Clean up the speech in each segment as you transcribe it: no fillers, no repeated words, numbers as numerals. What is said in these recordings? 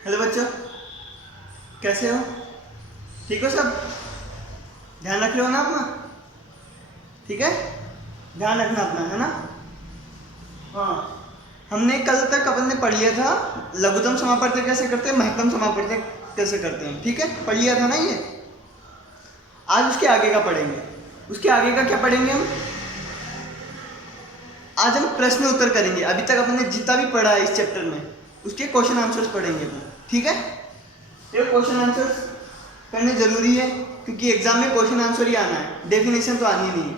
Hello बच्चों, कैसे हो? ठीक हो सब? ध्यान रख रहे हो ना अपना? ठीक है, ध्यान रखना अपना, है ना? हाँ, हमने कल तक अपन ने पढ़ लिया था लघुत्तम समापवर्तक कैसे करते हैं, महत्तम समापवर्तक कैसे करते हैं। ठीक है, पढ़ लिया था ना ये। आज उसके आगे का पढ़ेंगे। उसके आगे का क्या पढ़ेंगे हम? आज हम प्रश्न उत्तर करेंगे। अभी तक अपन ने जितना भी पढ़ा है इस चैप्टर में उसके क्वेश्चन आंसर्स पढ़ेंगे अपन। ठीक है, ये क्वेश्चन आंसर्स करने जरूरी है क्योंकि एग्जाम में क्वेश्चन आंसर ही आना है, डेफिनेशन तो आनी नहीं है।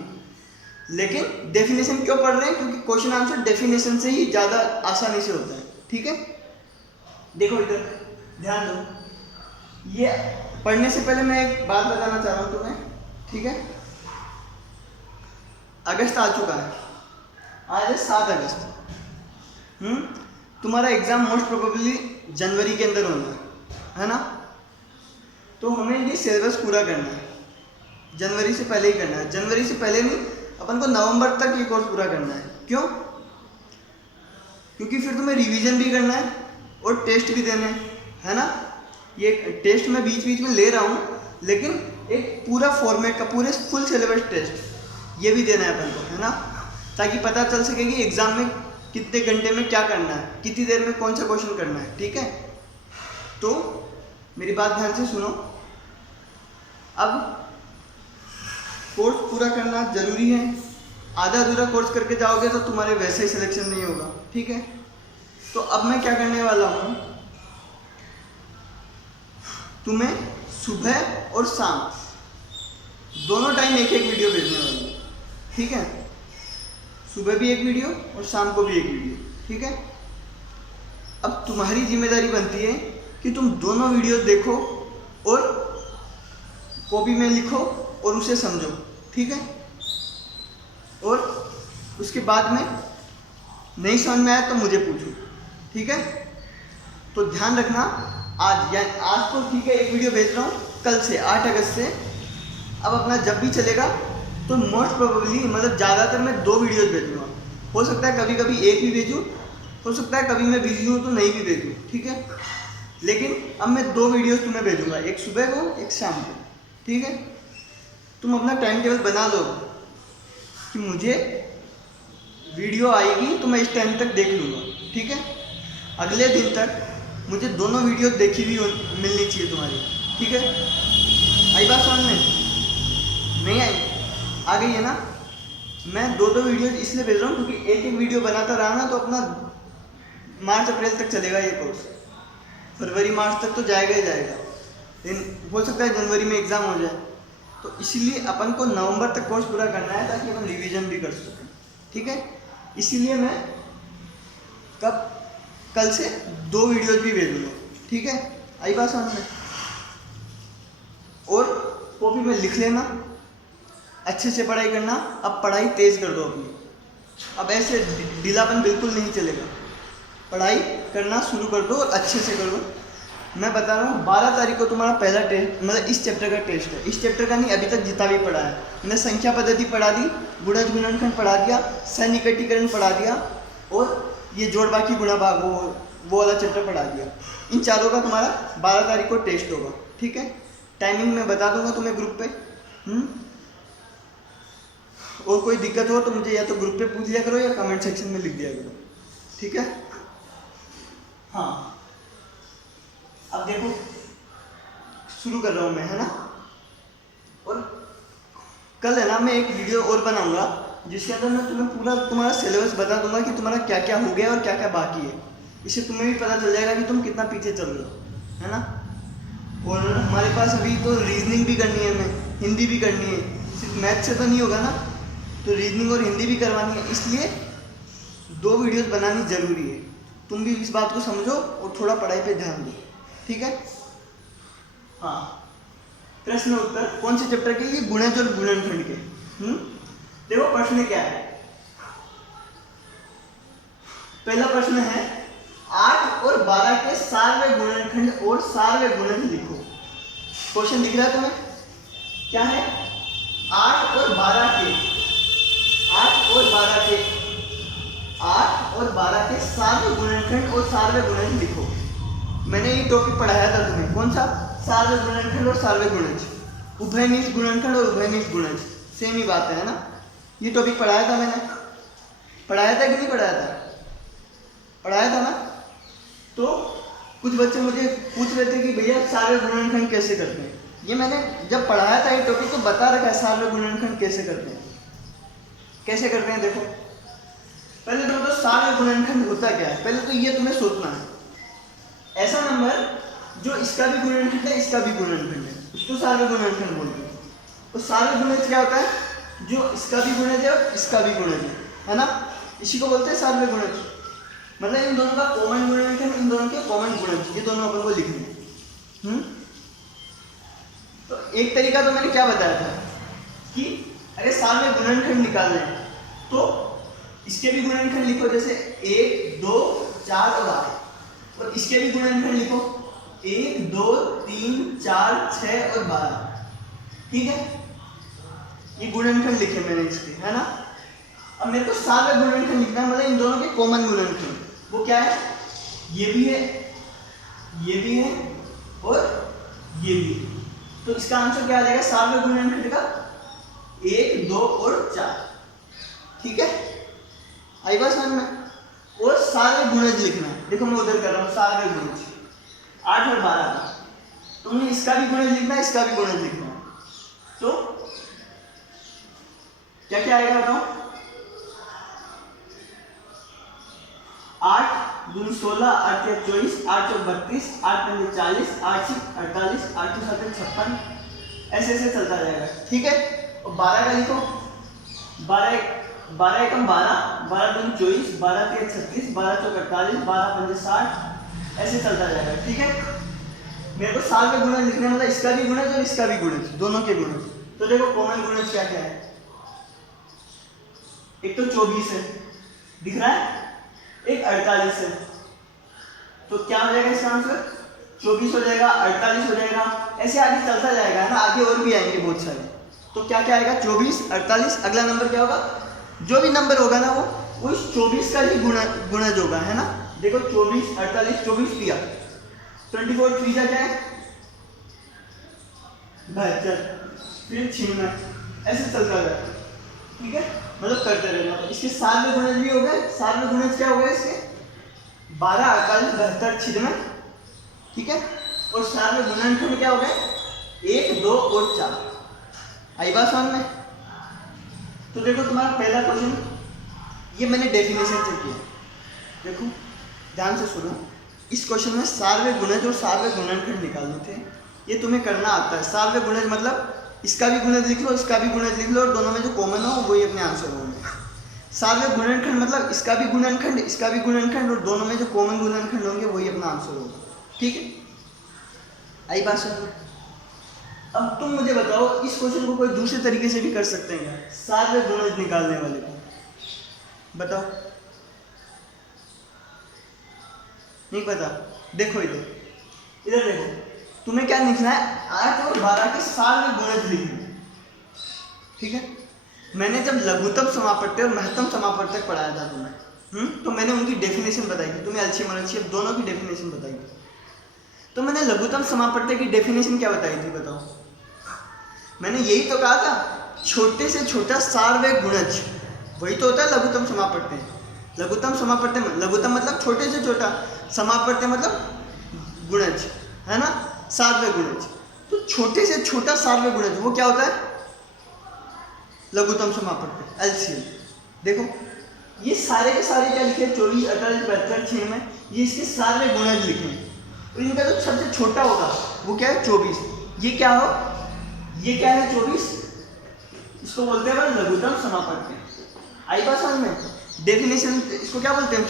लेकिन डेफिनेशन क्यों पढ़ रहे हैं? क्योंकि क्वेश्चन आंसर डेफिनेशन से ही ज़्यादा आसानी से होता है। ठीक है, देखो इधर ध्यान दो। ये पढ़ने से पहले मैं एक बात बताना चाह रहा हूँ तुम्हें। ठीक है, अगस्त आ चुका है, आज है 7 अगस्त। तुम्हारा एग्जाम मोस्ट प्रोबेबली जनवरी के अंदर होना है ना? तो हमें ये सिलेबस पूरा करना है, जनवरी से पहले ही करना है। जनवरी से पहले नहीं, अपन को नवंबर तक ये कोर्स पूरा करना है। क्यों? क्योंकि फिर तुम्हें रिवीजन भी करना है और टेस्ट भी देने हैं, है ना? ये टेस्ट मैं बीच बीच में ले रहा हूँ, लेकिन एक पूरा फॉर्मेट का पूरे फुल सिलेबस टेस्ट ये भी देना है अपन को, है ना? ताकि पता चल सके कि एग्जाम में कितने घंटे में क्या करना है, कितनी देर में कौन सा क्वेश्चन करना है। ठीक है, तो मेरी बात ध्यान से सुनो। अब कोर्स पूरा करना जरूरी है। आधा अधूरा कोर्स करके जाओगे तो तुम्हारे वैसे ही सिलेक्शन नहीं होगा। ठीक है, तो अब मैं क्या करने वाला हूँ, तुम्हें सुबह और शाम दोनों टाइम एक एक वीडियो भेजने वाला हूँ। ठीक है, सुबह भी एक वीडियो और शाम को भी एक वीडियो। ठीक है, अब तुम्हारी जिम्मेदारी बनती है कि तुम दोनों वीडियो देखो और कॉपी में लिखो और उसे समझो। ठीक है, और उसके बाद में नहीं समझ में आया तो मुझे पूछो। ठीक है, तो ध्यान रखना। आज तो ठीक है एक वीडियो भेज रहा हूँ, कल से 8 अगस्त से अब अपना जब भी चलेगा तो मोस्ट प्रोबेबली मतलब ज़्यादातर मैं 2 वीडियोज़ भेजूँगा। हो सकता है कभी कभी एक भी भेजूँ, हो सकता है कभी मैं बिजी हूँ तो नहीं भी भेजूँ। ठीक है, लेकिन अब मैं 2 वीडियोज़ तुम्हें भेजूँगा, एक सुबह को एक शाम को। ठीक है, तुम अपना टाइम टेबल बना लो कि मुझे वीडियो आएगी तो मैं इस टाइम तक देख लूँगा। ठीक है, अगले दिन तक मुझे दोनों वीडियो देखी हुई मिलनी चाहिए तुम्हारी। ठीक है, आई बात समझ में? नहीं आई? आ गई है ना? मैं 2 वीडियो इसलिए भेज रहा हूँ क्योंकि एक एक वीडियो बनाता रहा ना तो अपना मार्च अप्रैल तक चलेगा ये कोर्स। फरवरी मार्च तक तो जाएगा ही जाएगा, लेकिन हो सकता है जनवरी में एग्ज़ाम हो जाए। तो इसीलिए अपन को नवंबर तक कोर्स पूरा करना है ताकि अपन रिवीजन भी कर सकें। ठीक है, इसीलिए मैं कल से 2 वीडियोज भी भेजूँगा। ठीक है, आई बात समझ में? और कॉपी में लिख लेना, अच्छे से पढ़ाई करना। अब पढ़ाई तेज़ कर दो अपनी, अब ऐसे ढीलापन बिल्कुल नहीं चलेगा। पढ़ाई करना शुरू कर दो और अच्छे से कर दो। मैं बता रहा हूँ 12 तारीख को तुम्हारा पहला टेस्ट, मतलब इस चैप्टर का टेस्ट है। इस चैप्टर का नहीं, अभी तक जितना भी पढ़ा है मैंने, संख्या पद्धति पढ़ा दी, गुणज गुणनखंड पढ़ा दिया, सन्निकटीकरण पढ़ा दिया और ये जोड़ बाकी गुणा भाग वो वाला चैप्टर पढ़ा दिया। इन चारों का तुम्हारा 12 तारीख को टेस्ट होगा। ठीक है, टाइमिंग मैं बता दूंगा तुम्हें ग्रुप पे। और कोई दिक्कत हो तो मुझे या तो ग्रुप पे पूछ लिया करो या कमेंट सेक्शन में लिख दिया करो। ठीक है, हाँ अब देखो शुरू कर रहा हूँ मैं, है ना? और कल है ना मैं एक वीडियो और बनाऊंगा जिसके अंदर मैं तुम्हें पूरा तुम्हारा सिलेबस बता दूंगा कि तुम्हारा क्या क्या हो गया और क्या क्या बाकी है। इससे तुम्हें भी पता चल जाएगा कि तुम कितना पीछे चल रहे हो, है ना? और हमारे पास अभी तो रीजनिंग भी करनी है, हमें हिंदी भी करनी है, सिर्फ मैथ से तो नहीं होगा ना, तो रीजनिंग और हिंदी भी करवानी है। इसलिए 2 वीडियोस बनानी ज़रूरी है। तुम भी इस बात को समझो और थोड़ा पढ़ाई पे ध्यान दो। ठीक है, हाँ प्रश्न उत्तर कौन से चैप्टर के? ये गुणज और गुणनखंड के। देखो प्रश्न क्या है। पहला प्रश्न है 8 और 12 के सारवें गुणनखंड और सारवें गुणज लिखो। क्वेश्चन दिख रहा है तुम्हें? क्या है? 8 और 12 के 8 और 12 के सारवें गुणनखंड और सारवें गुणज लिखो। मैंने ये टॉपिक पढ़ाया था तुम्हें, कौन सा? सार्वय गुणनखंड और सार्वय गुणज, उभयनिष्ठ गुणनखंड और उभयनिष्ठ गुणज, सेम ही बात है ना। ये टॉपिक पढ़ाया था मैंने, पढ़ाया था कि नहीं पढ़ाया था? पढ़ाया था ना। तो कुछ बच्चे मुझे पूछ रहे थे कि भैया सार्वय गुणनखंड कैसे करते हैं। ये मैंने जब पढ़ाया था ये टॉपिक तो बता रखा है सार्वय गुणनखंड कैसे करते हैं। कैसे करते हैं देखो, पहले तो सार्वय गुणनखंड होता क्या है, पहले तो ये तुम्हें सोचना है। ऐसा नंबर जो इसका भी गुणनखंड है इसका भी गुणनखंड है, उसको सार्वय गुणनखंड बोलते हैं। तो सार्वय गुणज क्या होता है? जो इसका भी गुणज है और इसका भी गुणज है ना, इसी को बोलते हैं सार्वय गुणज। मतलब इन दोनों का कॉमन गुणनखंड, इन दोनों के कॉमन गुणज, ये दोनों अपन को लिखने हैं। तो एक तरीका तो मैंने क्या बताया था कि अरे सार्वय गुणनखंड निकालना है तो इसके भी गुणनखंड लिखो, जैसे 1 2 4 और 8, और इसके भी गुणनखंड लिखो 1 2 3 4 6 और 12। ठीक है, ये गुणनखंड लिखे मैंने इसके, है ना। अब मेरे को सार्वय गुणनखंड लिखना है, मतलब इन दोनों के कॉमन गुणनखंड। वो क्या है? ये भी है, ये भी है और ये भी है। तो इसका आंसर क्या आ जाएगा सार्वय गुणनखंड का? 1 2 और 4। ठीक है, आई बात समझ में। और सार्वय गुणज लिखना है, देखो मैं उधर कर रहा हूँ सार्वय गुणज 8 और 12 का, तुमने इसका भी गुणज लिखना है इसका भी गुणज लिखना है। तो क्या क्या आएगा बताओ? 8 दूनी 16, 8 3 24, 8 4 32, 8 5 40, 8 6 48, 8 2 7 56, ऐसे ऐसे चलता जाएगा। ठीक है, और 12 का लिखो, 12 एकम 12, 12 दूनी 24, 12 3 36, 12 4 48, 12 5 60, ऐसे चलता जाएगा। ठीक है, मेरे को सार्वय गुणज लिखना है, मतलब इसका भी गुणज और इसका भी गुणज, दोनों के गुणज। तो देखो कॉमन गुणज क्या क्या है? एक तो 24 है, दिख रहा है, एक 48 है। तो क्या हो जाएगा इसका आंसर? 24 हो जाएगा, 48 हो जाएगा, ऐसे आगे चलता जाएगा ना, आगे और भी आएंगे बहुत सारे। तो क्या क्या आएगा? 24 48, अगला नंबर क्या होगा? जो भी नंबर होगा ना वो इस 24 का ही गुणज होगा, है ना। देखो 24 48, 24 दिया, 24 3 क्या है? 72, फिर 96, ऐसे चलता जाएगा। ठीक है, मतलब करते रहना। तो इसके सार्वय गुणज भी हो गए। सार्वय गुणज क्या हो गए इसके? 12 48 72 96। ठीक है, और सार्वय गुणनखंड क्या हो गए? 1 2 और 4। आई बात समझ में। तो देखो तुम्हारा पहला क्वेश्चन, ये मैंने डेफिनेशन से किया, देखो ध्यान से सुनो। इस क्वेश्चन में सार्वय गुणज और सार्वय गुणनखंड निकालने थे, ये तुम्हें करना आता है। सार्वय गुणज मतलब इसका भी गुणज लिख लो इसका भी गुणज लिख लो, और दोनों में जो कॉमन हो वही अपने आंसर होंगे। सार्वय गुणनखंड मतलब इसका भी गुणनखंड इसका भी गुणनखंड, और दोनों में जो कॉमन गुणनखंड होंगे वही अपना आंसर होगा। ठीक है, आई बात समझ। अब तुम मुझे बताओ इस क्वेश्चन को कोई दूसरे तरीके से भी कर सकते हैं क्या? सार्वय गुणज निकालने वाले को बताओ। नहीं पता? देखो इधर देखो, तुम्हें क्या लिखना है? 8 और 12 के सार्वय गुणज लिखना है। ठीक है, मैंने जब लघुत्तम समापत्ति और महत्तम समापत्तक पढ़ाया था तुम्हें, तो मैंने उनकी डेफिनेशन बताई थी तुम्हें, अलछी मलछी दोनों की डेफिनेशन बताई थी। तो मैंने लघुत्तम समापत्तक की डेफिनेशन क्या बताई थी बताओ? मैंने यही तो कहा था, छोटे से छोटा सार्वय गुणज, वही तो होता है लघुत्तम समापत्ति। लघुत्तम समापत्ति, लघुत्तम मतलब छोटे से छोटा, समापत्ति मतलब गुणज, है ना, सार्वय गुणज। तो छोटे से छोटा सार्वय गुणज वो क्या होता है? लघुत्तम समापत्ति, एलसीएम। देखो ये सारे के सारे क्या लिखे? 24 48 72 96, ये इसके सार्वय गुणज लिखे हैं। और इनका जो सबसे छोटा होगा वो क्या है? 24। ये क्या हो? ये क्या है? 24, इसको बोलते हैं लघुत्तम समापत्ति। आई बात समझ में। डेफिनेशन इसको क्या बोलते हैं?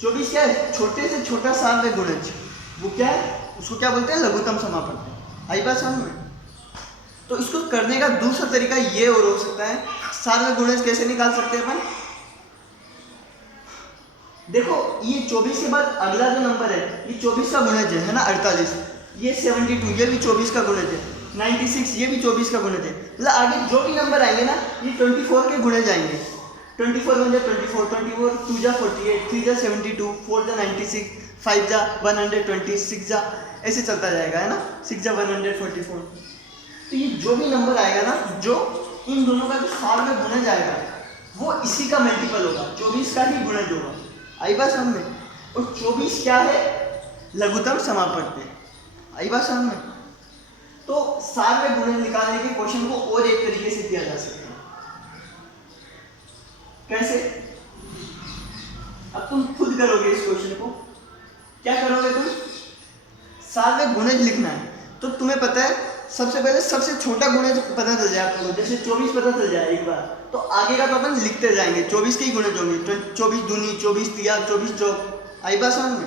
24 क्या है? छोटे से छोटा सार्वय गुणज, वो क्या है? उसको क्या बोलते हैं? लघुत्तम समापत्ति। आई बात समझ में। तो इसको करने का दूसरा तरीका ये और हो सकता है, सार्वय गुणज कैसे निकाल सकते हैं अपन? देखो ये 24 के बाद अगला जो नंबर है ये 24 का गुणज है ना, 48, ये 72 ये भी 24 का गुणज है, 96 ये भी 24 का गुणज है। मतलब आगे जो भी नंबर आएंगे ना ये 24 के गुणज आएंगे। 24 1 जा 24, 24 2 जा 48, 3 जा 72, 4 जा 96, 5 जा 120, 6 जा ऐसे चलता जाएगा, है ना, 6 जा 144। तो ये जो भी नंबर आएगा ना, जो इन दोनों का जो साल में गुना जाएगा वो इसी का मल्टीपल होगा, 24 का ही गुणज होगा। आई बात समझ में? और 24 क्या है? लघुत्तम समापत्ति। आई बात समझ में? तो साल में गुणज निकालने के क्वेश्चन को और एक तरीके से किया जा सकता है। कैसे? अब तुम खुद करोगे इस क्वेश्चन को। क्या करोगे तुम? साल में गुणज लिखना है, तो तुम्हें पता है सबसे पहले सबसे छोटा गुणज पता चल जाए आपको, जैसे 24 पता चल जाए एक बार, तो आगे का तो अपन लिखते जाएंगे, 24 के ही गुणज होंगे, 24 दूनी, 24 तिया, 24 चौक। आई बात समझ में?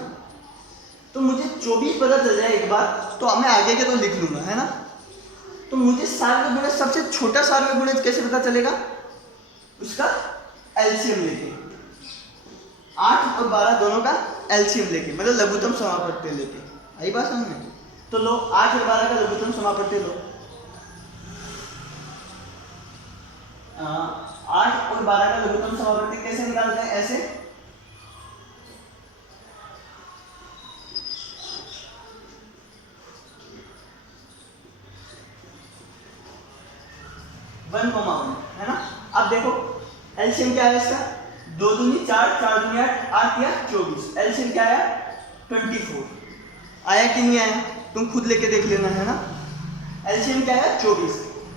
तो मुझे 24 पता चल जाए एक बार, तो मैं आगे के तो लिख लूंगा, है ना। तो मुझे साल में गुणज, सबसे छोटा साल में गुणज कैसे पता चलेगा? उसका एलसीएम लेके, 8 और 12 दोनों का एलसीएम लेके, मतलब लघुत्तम समापत्ति लेके। आई बात समझ में? तो लो 8 और 12 का लघुत्तम समापत्ति लो। 8 और 12 का लघुत्तम समापत्ति कैसे निकालते हैं? ऐसे 1,1, है ना। अब देखो एलसीएम क्या है इसका? 2 दूनी 4, 4 दूनी 8, 8 या 24। एलसीएम क्या आया? 24। आया कि नहीं आया? तुम खुद लेके देख लेना, है ना। एलसीएम क्या है? 24।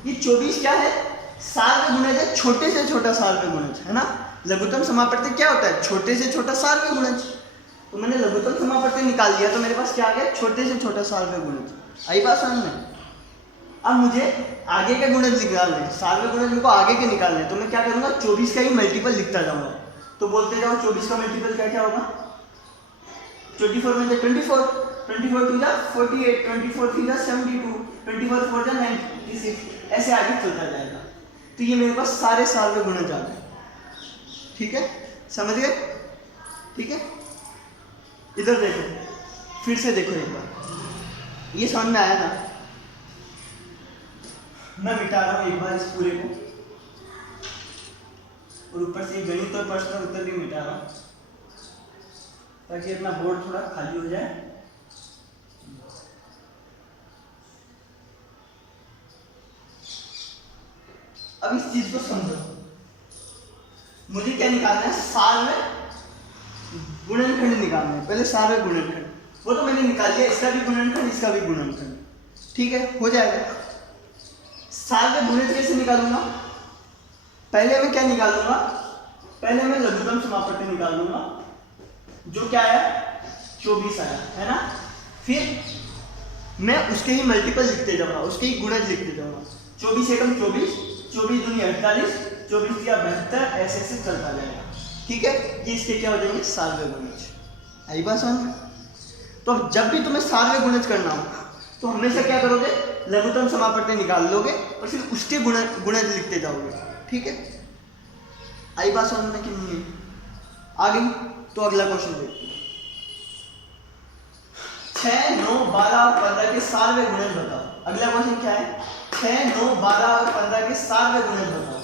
ये 24 क्या है? साल में गुणज है, छोटे से छोटा साल में गुणज, है ना। लघुत्तम समापत्ति क्या होता है? छोटे से छोटा साल में गुणज। तो मैंने लघुत्तम समापत्ति निकाल दिया, तो मेरे पास क्या आ गया? छोटे से छोटा साल में गुणज। आई बात समझ में? अब मुझे आगे के गुणज निकालने हैं, साल में गुणज मेरे को आगे के निकालने हैं, तो मैं क्या करूंगा? 24 का ही मल्टीपल लिखता जाऊंगा। तो बोलते जाओ 24 का मल्टीपल क्या क्या होगा? 24 में 24, 24 2 जा 48, 24 3 जा 72, 24 4 जा 96, ऐसे आगे चलता जाएगा। तो ये मेरे पास सारे साल में गुणज आ गए। ठीक है, समझ गए? ठीक है, इधर देखो, फिर से देखो एक बार, ये समझ में आया ना? मैं मिटा रहा हूं एक बार इस पूरे को, और ऊपर से गणित और प्रश्न उत्तर भी मिटा रहा हूं, ताकि अपना बोर्ड थोड़ा खाली हो जाए। अब इस चीज को समझो, मुझे क्या निकालना है? साल में गुणनखंड निकालना है। पहले साल में गुणनखंड, वो तो मैंने निकाल लिया, इसका भी गुणनखंड, इसका भी गुणनखंड। ठीक है, हो जाएगा। साल में गुणज कैसे निकालूंगा? पहले मैं क्या निकालूंगा? पहले मैं लघुत्तम समापत्ति निकाल लूंगा, जो क्या आया? 24 आया, है ना। फिर मैं उसके ही मल्टीपल लिखते जाऊंगा, उसके ही गुणज लिखते जाऊंगा। 24 एकम 24, 24 दूनी 48, 24 या 72, ऐसे ऐसे चलता जाएगा। ठीक है, ये इसके क्या हो जाएंगे? साल में गुणज। आई बात समझ में? तो जब भी तुम्हें साल में गुणज करना हो, तो हमेशा क्या करोगे? लघुत्तम समापत्ति निकाल लोगे और फिर उसके गुणज लिखते जाओगे। ठीक है, आई बात समझ में कि नहीं? आ गई? तो अगला क्वेश्चन देखते हैं। 6, 9, 12 और 15 के साल में गुणज बताओ। अगला क्वेश्चन क्या है? 6, 9, 12 और 15 के साल में गुणज बताओ।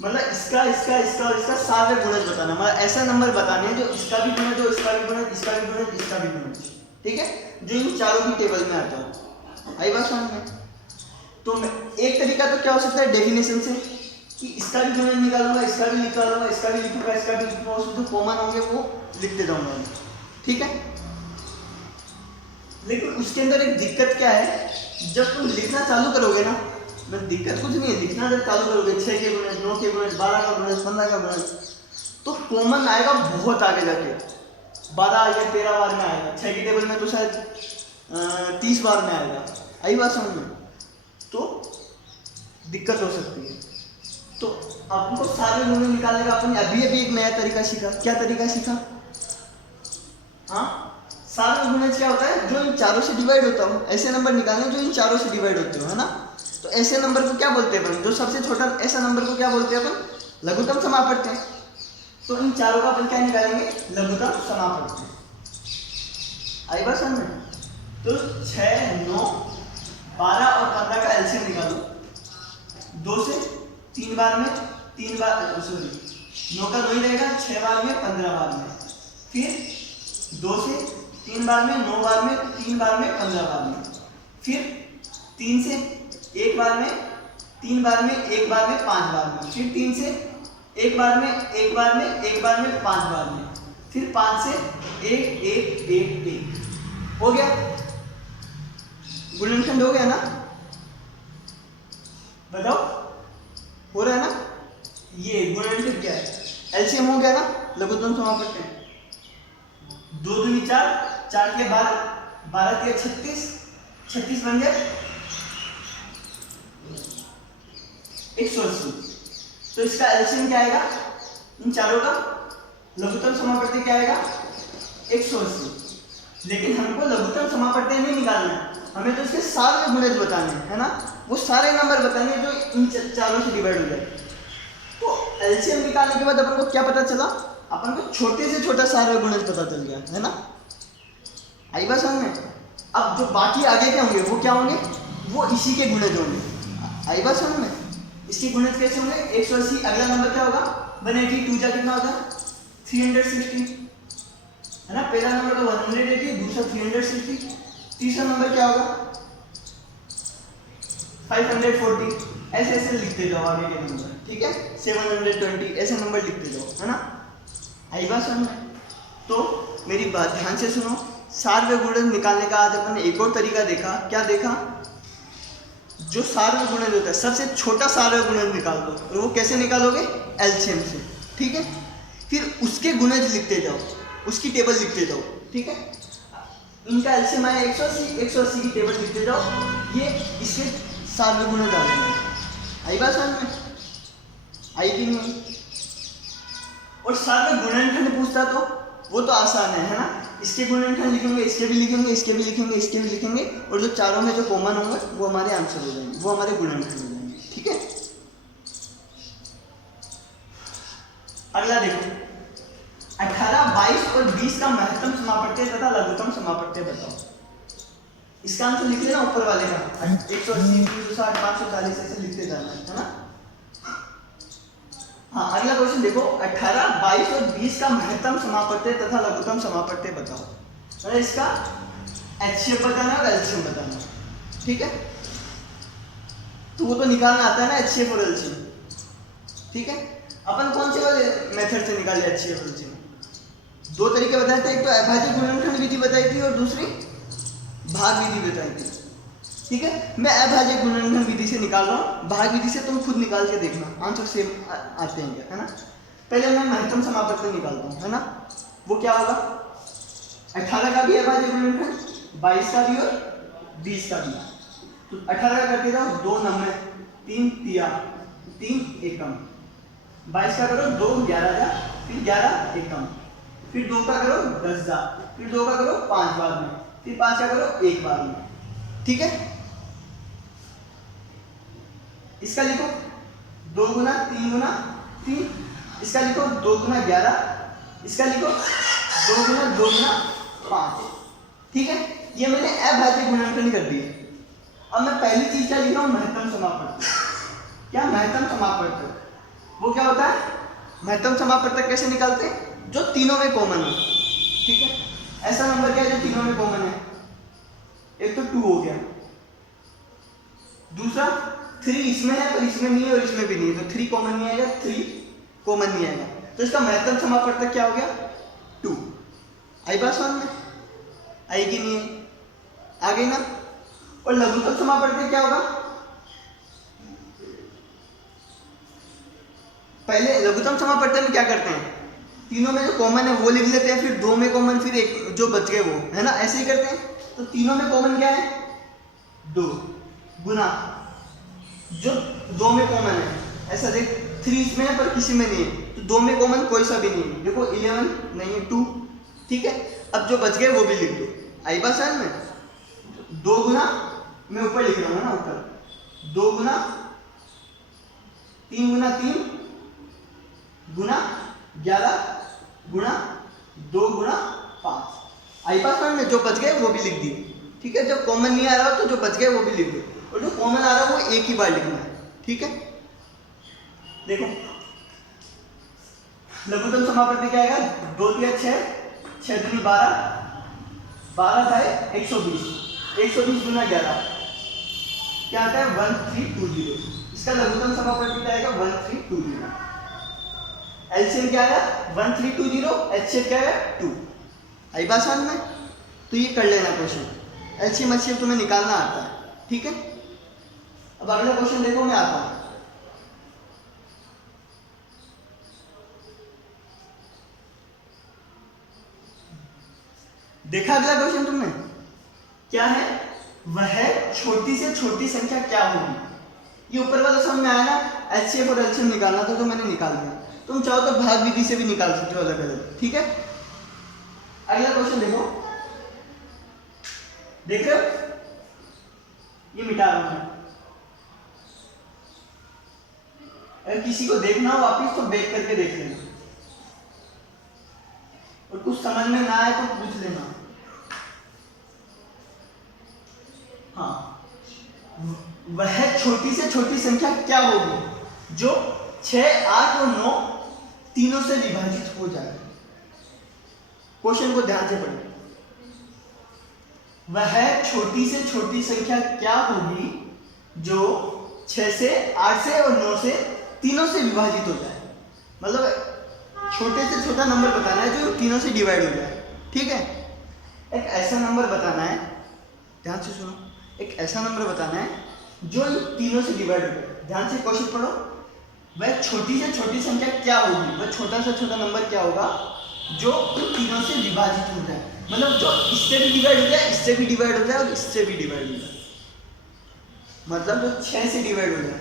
मतलब इसका इसका इसका और इसका साल में गुणज बताना, मतलब ऐसा नंबर बताने हैं जो इसका भी गुणज हो, इसका भी गुणज, इसका भी गुणज, इसका भी गुणज। ठीक है, जो इन चारों की टेबल में आता है। आई बात समझ में? तो एक तरीका तो क्या हो सकता है डेफिनेशन से, कि इसका भी गुणज निकालूंगा, इसका भी निकालूंगा, इसका भी लिखूंगा, इसका भी लिखूंगा, उसमें जो कॉमन होंगे वो लिखते जाऊंगा। ठीक है, लेकिन उसके अंदर एक दिक्कत क्या है? जब तुम लिखना चालू करोगे ना, मैं दिक्कत कुछ नहीं है, लिखना जब चालू करोगे 6 के गुणज, 9 के गुणज, 12 का गुणज, 15 का गुणज, तो कॉमन आएगा बहुत आगे जाके, 12 या 13 बार में आएगा। 6 की टेबल में तो शायद 30 बार में आएगा। आई बात समझ में? तो दिक्कत हो सकती है। तो आपको सारे गुणज निकालने का अपन अभी एक नया तरीका सीखा। क्या तरीका सीखा? हाँ, सारे गुणज क्या होता है? जो इन चारों से डिवाइड होता हो, ऐसे नंबर निकालने जो इन चारों से डिवाइड होते हो, है ना। तो ऐसे नंबर को क्या बोलते हैं अपन? जो सबसे छोटा ऐसा नंबर को क्या बोलते हैं अपन? लघुत्तम समापत्ति। तो इन चारों का अपन क्या निकालेंगे? लघुत्तम समापत्ति। आई बात समझ में? तो 6, 9, 12 और 15 का एलसीएम निकालो। 2 से 3 बार में 3 बार, सॉरी 9 का 2 ही रहेगा, 6 बार में, 15 बार में। फिर 2 से 3 बार में, 9 बार में, 3 बार में, 15 बार में। फिर 3 से 1 बार में, 3 बार में, 1 बार में, 5 बार में। फिर 3 से 1 बार में, 1 बार में, 1 बार में, 5 बार में। फिर 5 से 1 1 1 1 हो गया। गुणनखंड हो गया ना, बताओ हो रहा है ना। ये गुणनखंड क्या है, एलसीएम हो गया ना, लघुत्तम समापत्ति। 2 दूनी 4, 4 के 12, 12 के 36, 36 बन गया 180। तो इसका एलसीएम क्या आएगा, इन चारों का लघुत्तम समापत्ति क्या आएगा 180। लेकिन हमको लघुत्तम समापत्ति नहीं निकालना है, हमें तो इसके सारे गुणज बताने हैं, है ना। वो सारे नंबर बताने हैं जो इन चारों से डिवाइड हो जाए। तो एलसीएम निकालने के बाद अपन को क्या पता चला, अपन को छोटे से छोटा सारा गुणज पता चल गया, है ना। आई बात समझ में। अब जो बाकी आगे के होंगे वो क्या होंगे, वो इसी के गुणज होंगे। आई बात समझ में। इसके गुणज कैसे होंगे, 180। अगला नंबर क्या होगा 180, 2 जा कितना होता है 360, है ना। पहला नंबर तो 180, दूसरा 360, तीसरा नंबर क्या होगा 540। ऐसे ऐसे लिखते जाओ आगे के नंबर, ठीक है। 720 ऐसे नंबर लिखते जाओ, है ना। आई बात समझ में। तो मेरी बात ध्यान से सुनो, सार्व गुणज निकालने का आज अपन ने एक और तरीका देखा। क्या देखा, जो सार्व गुणज होता है सबसे छोटा सार्व गुणज निकाल दो। और वो कैसे निकालोगे, एलसीएम से, ठीक है। फिर उसके गुणज लिखते जाओ, उसकी टेबल लिखते जाओ, ठीक है। इनका एलसीएम आया 180, 180 की टेबल लिखते जाओ, ये इसके सार्व गुणज आ जाएंगे। आई बात समझ में, आई कि नहीं। और सार्व गुणनखंड पूछता तो वो तो आसान है ना। इसके गुणनखंड लिखेंगे, इसके भी लिखेंगे, इसके भी लिखेंगे, इसके भी लिखेंगे, और जो चारों में जो कॉमन होंगे वो हमारे आंसर हो जाएंगे, वो हमारे गुणनखंड हो जाएंगे, ठीक है। अगला देखो, 18, 22 और 20 का महत्तम समापत्ति तथा लघुत्तम समापत्ति बताओ। इसका आंसर लिख लेना ऊपर वाले का, 180, 360, 540 ऐसे लिखते जाना है ना। हाँ, अगला क्वेश्चन देखो, 18, 22 और 20 का महत्तम समापत्ति तथा लघुत्तम समापत्ति बताओ। मतलब इसका एचसीएफ बताना और एलसीएम बताना, ठीक है। तो वो तो निकालना आता है ना एचसीएफ और एलसीएम, ठीक है। अपन कौन से वाले मेथड से निकाले एचसीएफ और एलसीएम, 2 तरीके बताए थे। एक तो अभाज्य गुणनखंड विधि बताई थी और दूसरी भाग विधि बताई थी, ठीक है। मैं अभाज्य गुणनखंड विधि से निकाल रहा हूँ, भाग विधि से तुम खुद निकाल के देखना आंसर सेम आते हैं क्या, है ना। पहले मैं महत्तम समापत्ति निकालता हूँ, है ना। वो क्या होगा, 18 का भी अभाज्य गुणनखंड, 22 का भी और 20 का भी। तो 18 का करके जाओ 2 नंबर, 3 तिया, 3 एकम। 22 का करो 2 11 जा, फिर 11 एकम, फिर 2 का करो 10 जा, फिर 2 का करो 5 बार में, फिर 5 का करो 1 बार में, ठीक है। इसका लिखो 2 गुना 3 गुना 3, इसका लिखो 2 गुना 11, इसका लिखो 2 गुना 2 गुना 5, ठीक है। ये मैंने अभाज्य गुणनखंड कर दिए। अब मैं पहली चीज क्या लिख रहा हूँ, महत्तम समापत्ति। क्या महत्तम समापत्ति, वो क्या होता है, महत्तम समापत्ति कैसे निकालते हैं, जो तीनों में कॉमन हो, ठीक है। ऐसा नंबर क्या है जो तीनों में कॉमन है, एक तो 2 हो गया, दूसरा 3 इसमें है पर इसमें नहीं है और इसमें भी नहीं है, तो 3 कॉमन नहीं आएगा, 3 कॉमन नहीं आएगा, तो इसका महत्तम समापत्ति क्या हो गया 2। आई बात समझ में, आएगी नहीं है, आ गई ना। और लघुत्तम समापत्ति क्या होगा, पहले लघुत्तम समापत्ति में क्या करते हैं, तीनों में जो कॉमन है वो लिख लेते हैं, फिर 2 में कॉमन, फिर एक जो बच गए वो, है ना, ऐसे ही करते हैं। तो तीनों में कॉमन क्या है 2 गुना जो 2 में कॉमन है, ऐसा देख 3 इसमें है पर किसी में नहीं है, तो 2 में कॉमन कोई सा भी नहीं है, देखो 11 नहीं है 2, ठीक है। अब जो बच गए वो भी लिख दो। आई बात समझ में। 2 गुना मैं ऊपर लिख रहा हूँ ना, ऊपर 2 गुना 3 गुना 3 गुना 11 गुना 2 गुना 5। आई बात समझ में, जो बच गए वो भी लिख दिए, ठीक है। जब कॉमन नहीं आ रहा तो जो बच गए वो भी लिख दो, और जो कॉमन आ रहा है वो एक ही बार लिखना है, ठीक है। देखो लघुत्तम समापत्ति क्या आएगा, 2 तिया 6, 6 दूनी 12, 12 है 120, 120 गुना 11 क्या आता है 1320। इसका लघुत्तम समापत्ति क्या आएगा 1320। एलसीएम क्या आया 1320, एचसीएफ क्या है 2। आई बात समझ में? तो ये कर लेना क्वेश्चन, एलसीएम एचसीएफ तुम्हें निकालना आता है, ठीक है। अब अगला क्वेश्चन देखो, मैं आता हूं। देखा अगला क्वेश्चन तुमने क्या है, वह छोटी से छोटी संख्या क्या होगी। ये ऊपर वाला समझ में आया ना, एचसीएफ और एलसीएम निकालना था तो मैंने निकाल दिया। तुम चाहो तो भाग विधि से भी निकाल सकते हो अलग अलग, ठीक है। अगला क्वेश्चन देखो, देख रहे हो, ये मिटा रहा हूं। अगर किसी को देखना हो वापिस तो बैक करके देख लेना, और कुछ समझ में ना आए तो पूछ लेना। हाँ, वह छोटी से छोटी संख्या क्या होगी जो 6, 8 और 9 तीनों से विभाजित हो जाए। क्वेश्चन को ध्यान से पढ़िए। वह छोटी से छोटी संख्या क्या होगी जो 6 से, 8 से और 9 से तीनों से विभाजित हो जाए। मतलब छोटे से छोटा नंबर बताना है जो तीनों से डिवाइड हो जाए, ठीक है। एक ऐसा नंबर बताना है, ध्यान से सुनो, एक ऐसा नंबर बताना है जो इन तीनों से डिवाइड हो जाए। ध्यान से क्वेश्चन पढ़ो, वह छोटी से छोटी संख्या क्या होगी, वह छोटा से छोटा नंबर क्या होगा जो इन तीनों से विभाजित हो जाए। मतलब जो इससे भी डिवाइड हो जाए, इससे भी डिवाइड हो जाए और इससे भी डिवाइड हो जाए। मतलब जो 6 से डिवाइड हो जाए,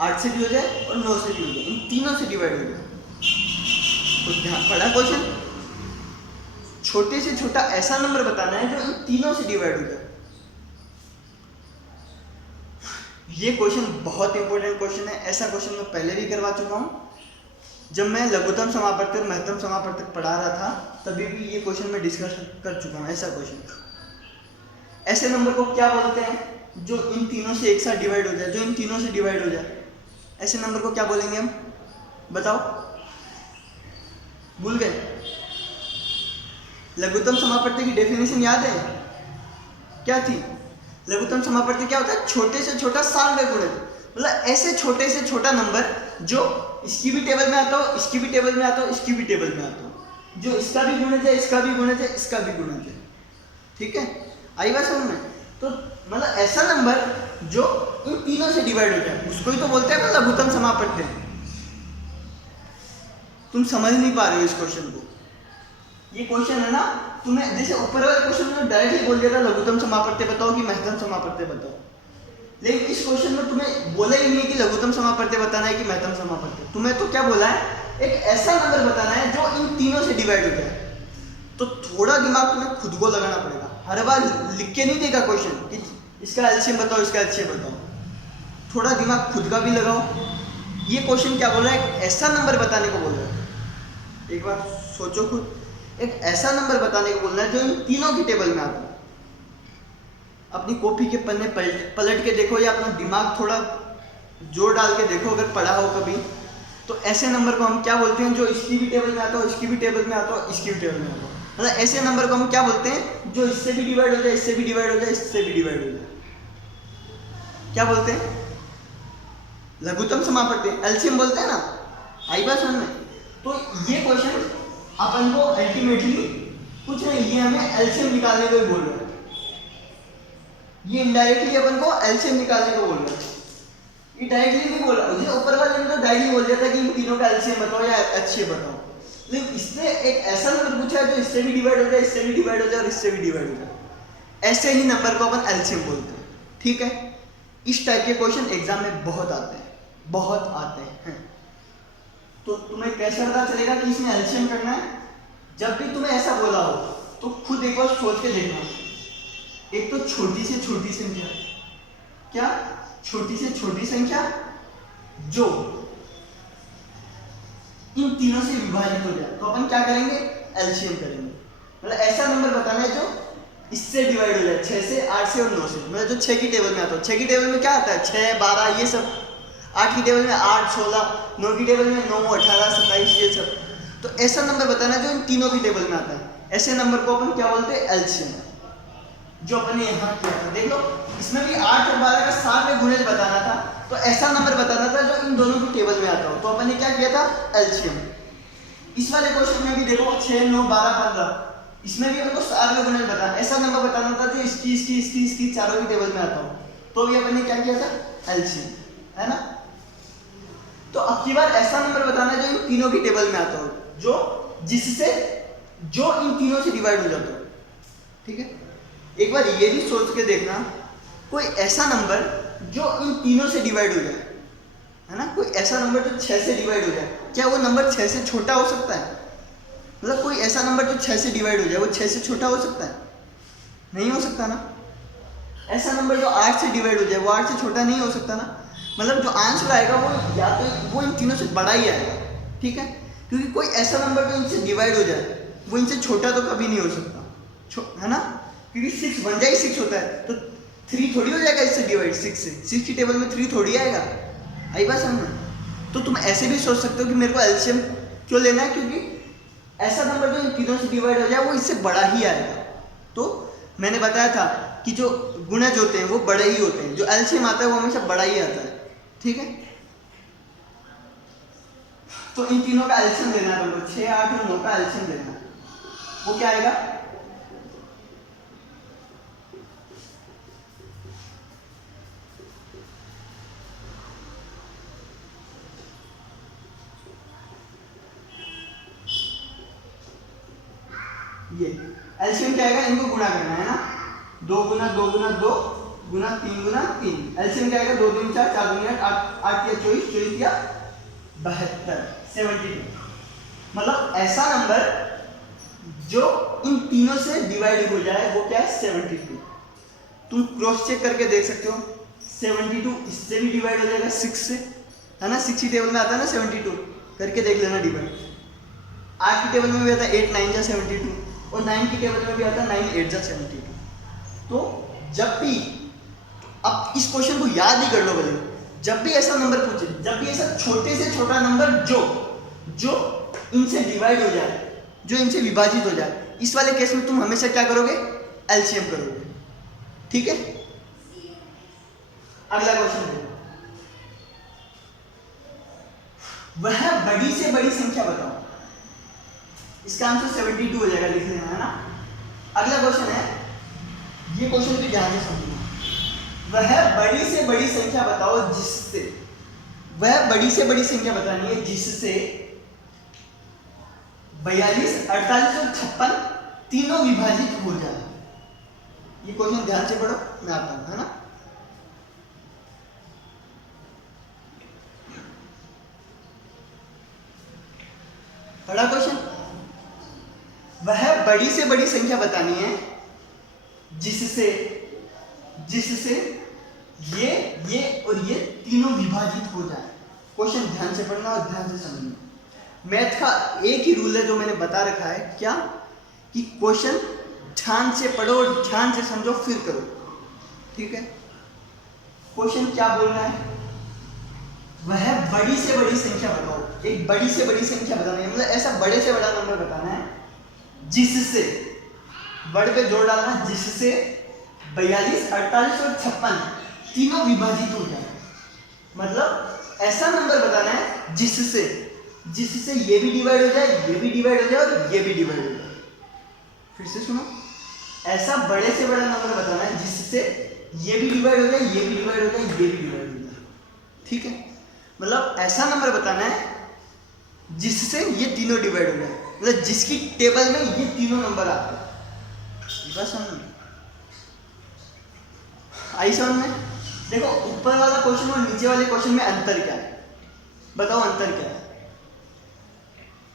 8 से भी हो जाए और 9 से भी हो जाए, इन तीनों से डिवाइड हो जाए। तो ध्यान पड़ा क्वेश्चन, छोटे से छोटा ऐसा नंबर बताना है जो इन तीनों से डिवाइड हो जाए। ये क्वेश्चन बहुत इंपॉर्टेंट क्वेश्चन है। ऐसा क्वेश्चन मैं पहले भी करवा चुका हूं, जब मैं लघुत्तम समापत्ति और महत्तम समापत्ति पढ़ा रहा था तभी भी ये क्वेश्चन मैं डिस्कस कर चुका हूं। ऐसा क्वेश्चन, ऐसे नंबर को क्या बोलते हैं जो इन तीनों से एक साथ डिवाइड हो जाए, जो इन तीनों से डिवाइड हो जाए, ऐसे नंबर को क्या बोलेंगे हम, बताओ, भूल गए? लघुत्तम समापत्ति की डेफिनेशन याद है क्या थी? लघुत्तम समापत्ति क्या होता है, छोटे से छोटा 7 गुणित, मतलब ऐसे छोटे से छोटा नंबर जो इसकी भी टेबल में आता हो, इसकी भी टेबल में आता हो, इसकी भी टेबल में आता हो, जो इसका भी गुणित है, इसका भी गुणित है, इसका भी गुणित है, ठीक है। आई बात समझ में? तो मतलब ऐसा नंबर जो इन तीनों से डिवाइड हो जाए उसको ही तो बोलते हैं ना लघुत्तम समापत्ति। तुम समझ नहीं पा रहे हो इस क्वेश्चन को। ये क्वेश्चन है ना, तुम्हें जैसे ऊपर वाले क्वेश्चन में डायरेक्टली बोल दिया था लघुत्तम समापत्ति बताओ कि महत्तम समापत्ति बताओ, लेकिन इस क्वेश्चन में तुम्हें बोला ही नहीं है कि लघुत्तम समापत्ति बताना है कि महत्तम समापत्ति। तुम्हें तो क्या बोला है, एक ऐसा नंबर बताना है जो इन तीनों से डिवाइड हो जाए। तो थोड़ा दिमाग तुम्हें खुद को लगाना पड़ेगा, हर बार लिख के नहीं देगा क्वेश्चन कि इसका एलसीएम बताओ, इसका एचसीएफ बताओ। थोड़ा दिमाग खुद का भी लगाओ। ये क्वेश्चन क्या बोल रहा है, एक ऐसा नंबर बताने को बोल रहा है। एक बार सोचो खुद, एक ऐसा नंबर बताने को बोलना है जो इन तीनों की टेबल में आता है। अपनी कॉपी के पन्ने पलट के देखो या अपना दिमाग थोड़ा जोर डाल के देखो अगर पढ़ा हो कभी, तो ऐसे नंबर को हम क्या बोलते हैं जो इसकी भी टेबल में आता हो, इसकी भी टेबल में आता हो, इसकी भी टेबल में आता हो। मतलब ऐसे नंबर को हम क्या बोलते हैं जो इससे भी डिवाइड हो जाए, इससे भी डिवाइड हो जाए, इससे भी डिवाइड हो जाए। क्या बोलते हैं? लघुत्तम समापत्ति, एलसीएम बोलते हैं ना। आई बात समझ में? तो ये क्वेश्चन अपन को अल्टीमेटली कुछ नहीं, ये हमें एलसीएम निकालने को ही बोल रहा है। ये इनडायरेक्टली अपन को एलसीएम निकालने को बोल रहा है, ये डायरेक्टली नहीं बोल रहा। मुझे ऊपर वाले ने तो डायरेक्टली बोल दिया था कि इन तीनों का एलसीएम बताओ या एचसीएफ बताओ, लेकिन इसने एक ऐसा नंबर पूछा है जो इससे भी डिवाइड हो जाए, इससे भी डिवाइड हो जाए और इससे भी डिवाइड हो जाए। ऐसे ही नंबर को अपन एलसीएम बोलते हैं, ठीक है। इस टाइप के क्वेश्चन एग्जाम में बहुत आते हैं, बहुत आते हैं। तो तुम्हें कैसे पता चलेगा कि इसमें एलसीएम करना है? जब भी तुम्हें ऐसा बोला हो तो खुद एक बार सोच के देखना। एक तो छोटी से छोटी संख्या, क्या छोटी से छोटी संख्या जो इन तीनों से विभाजित हो जाए, तो अपन क्या करेंगे, एलसीएम करेंगे। मतलब ऐसा नंबर बताना है जो इससे डिवाइड हो जाए, 6 से, 8 से और 9 से। मतलब जो 6 की टेबल में आता हो। 6 की टेबल में क्या आता है, 6, 12 ये सब। 8 की टेबल में 8, 16, 9 की टेबल में 9, 18, 27 ये सब। तो ऐसा नंबर बताना जो इन तीनों की टेबल में आता है। ऐसे नंबर को अपन क्या बोलते हैं? एलसीएम। जो अपन ने यहाँ किया था, देख लो, इसमें भी 8 और 12 का साथ में गुणज बताना था, तो ऐसा नंबर बताना था जो इन दोनों की टेबल में आता हो, तो अपन ने क्या किया था? एलसीएम। इस वाले क्वेश्चन में भी देखो 6, 9, 12, 15, इसमें भी हमको साथ में गुणज बताना, ऐसा नंबर बताना था जो इसकी चारों की टेबल में आता हो, तो भी अपन ने क्या किया था? एलसीएम, है ना। तो अब की बार ऐसा नंबर बताना है जो इन तीनों की टेबल में आता हो, जो इन तीनों से डिवाइड हो जाता हो, ठीक है। एक बार ये भी सोच के देखना, कोई ऐसा नंबर जो इन तीनों से डिवाइड हो जाए, है ना, कोई ऐसा नंबर जो 6 से डिवाइड हो जाए, क्या वो नंबर 6 से छोटा हो सकता है? मतलब कोई ऐसा नंबर जो 6 से डिवाइड हो जाए वो 6 से छोटा हो सकता है? नहीं हो सकता ना। ऐसा नंबर जो 8 से डिवाइड हो जाए वो 8 से छोटा नहीं हो सकता ना। मतलब जो आंसर आएगा वो या तो वो इन तीनों से बड़ा ही आएगा, ठीक है, क्योंकि कोई ऐसा नंबर जो इनसे डिवाइड हो जाए वो इनसे छोटा तो कभी नहीं हो सकता, है ना, क्योंकि 6 बन जाए 6 होता है, तो 3 थोड़ी हो जाएगा इससे डिवाइड, 6 से 6 की टेबल में 3 थोड़ी आएगा। आई बात समझ? तो तुम ऐसे भी सोच सकते हो कि मेरे को एलसीएम क्यों लेना है, क्योंकि ऐसा नंबर जो इन तीनों से डिवाइड हो जाए वो इससे बड़ा ही आएगा। तो मैंने बताया था कि जो गुणज होते हैं वो बड़े ही होते हैं, जो एलसीएम आता है वो हमेशा बड़ा ही आता है, ठीक है। तो इन तीनों का एलसीएम लेना है, 6, 8 और 9 का एलसीएम लेना है, वो क्या आएगा? ये एलसीएम क्या आएगा? इनको गुणा करना है ना, 2 गुना 2 गुना 2 गुना 3 गुना 3, एलसीएम क्या आएगा? 2 3 4, 4 दूनी 8, 8 या 24, 24 या 72, 72। मतलब ऐसा नंबर जो इन तीनों से डिवाइड हो जाए वो क्या है? 72। तुम क्रॉस चेक करके देख सकते हो, 72 इससे भी डिवाइड हो जाएगा 6 से, है ना, 6 की टेबल में आता है ना 72, करके देख लेना डिवाइड। 8 की टेबल में भी आता है 8 9 जा 72, और 9 की टेबल में भी आता है 9 8 जा 72। तो जब भी, अब इस क्वेश्चन को याद ही कर लो भले, जब भी ऐसा नंबर पूछे, जब भी ऐसा छोटे से छोटा नंबर जो इनसे डिवाइड हो जाए, जो इनसे विभाजित हो जाए, इस वाले केस में तुम हमेशा क्या करोगे? एलसीएम करोगे, ठीक है। अगला क्वेश्चन देखो, वह बड़ी से बड़ी संख्या बताओ। इसका आंसर 72 हो जाएगा, लिख लेना, है ना। अगला क्वेश्चन है, ये क्वेश्चन भी ध्यान से समझना, वह बड़ी से बड़ी संख्या बताओ जिससे, वह बड़ी से बड़ी संख्या बतानी है जिससे 42, 48 और 56 तीनों विभाजित हो जाए। ये क्वेश्चन ध्यान से पढ़ो, मैं आता हूं, है ना। बड़ा क्वेश्चन, वह बड़ी से बड़ी संख्या बतानी है जिससे ये और ये तीनों विभाजित हो जाए। क्वेश्चन ध्यान से पढ़ना और ध्यान से समझना। मैथ का एक ही रूल है जो मैंने बता रखा है, क्या, कि क्वेश्चन ध्यान से पढ़ो और ध्यान से समझो फिर करो, ठीक है। क्वेश्चन क्या बोलना है? वह बड़ी से बड़ी संख्या बताओ। एक बड़ी से बड़ी संख्या बताना है, मतलब ऐसा बड़े से बड़ा नंबर बताना है जिससे, बड़े पे जोड़ डालना, जिससे 42, 48 और 56 तीनों विभाजित हो जाए। मतलब ऐसा नंबर बताना है जिससे ये भी डिवाइड हो जाए, ये भी डिवाइड हो जाए और ये भी डिवाइड हो जाए। फिर से सुनो, ऐसा बड़े से बड़ा नंबर बताना है जिससे ये भी डिवाइड हो जाए, ये भी डिवाइड हो जाए, ये भी डिवाइड हो जाए, ठीक है। मतलब ऐसा नंबर बताना है जिससे ये तीनों डिवाइड हो जाए, मतलब जिसकी टेबल में ये तीनों नंबर आते हैं। बस समझ में आई? समझ में? देखो ऊपर वाला क्वेश्चन और नीचे वाले क्वेश्चन में अंतर क्या है, बताओ अंतर क्या है?